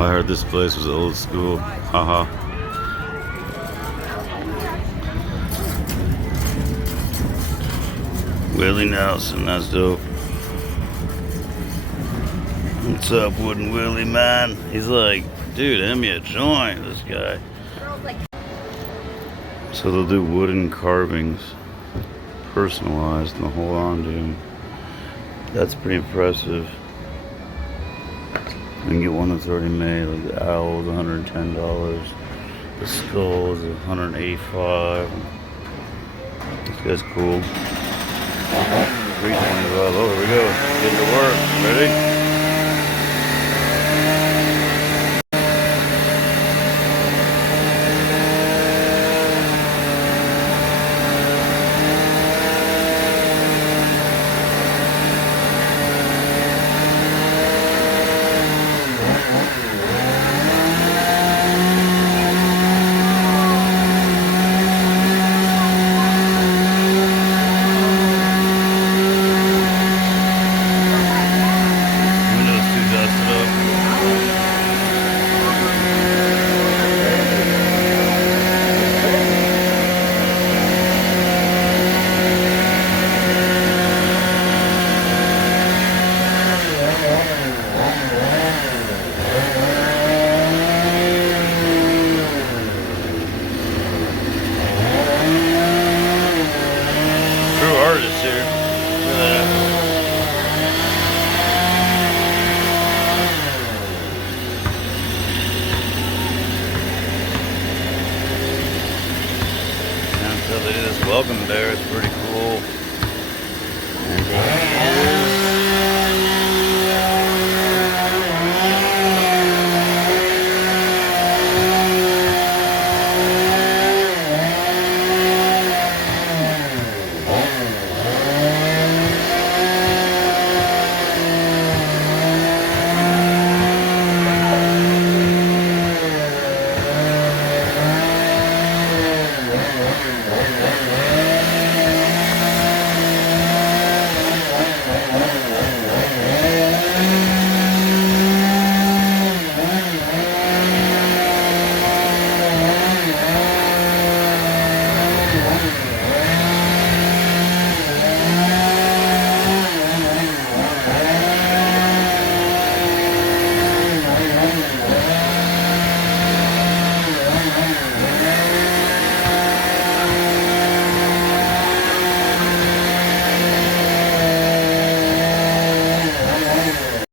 I heard this place was old school. Haha. Willie Nelson, that's dope. What's up, Wooden Willie, man? He's like, dude, hand me a joint, this guy. So they'll do wooden carvings, personalized, and they'll hold on to them. That's pretty impressive. You can get one that's already made, like the owl is $110. The skull is $185. This guy's cool. 325. Oh, here we go. Getting to work. Ready? Artist here. Look at that. And so they do this welcome there. It's pretty cool.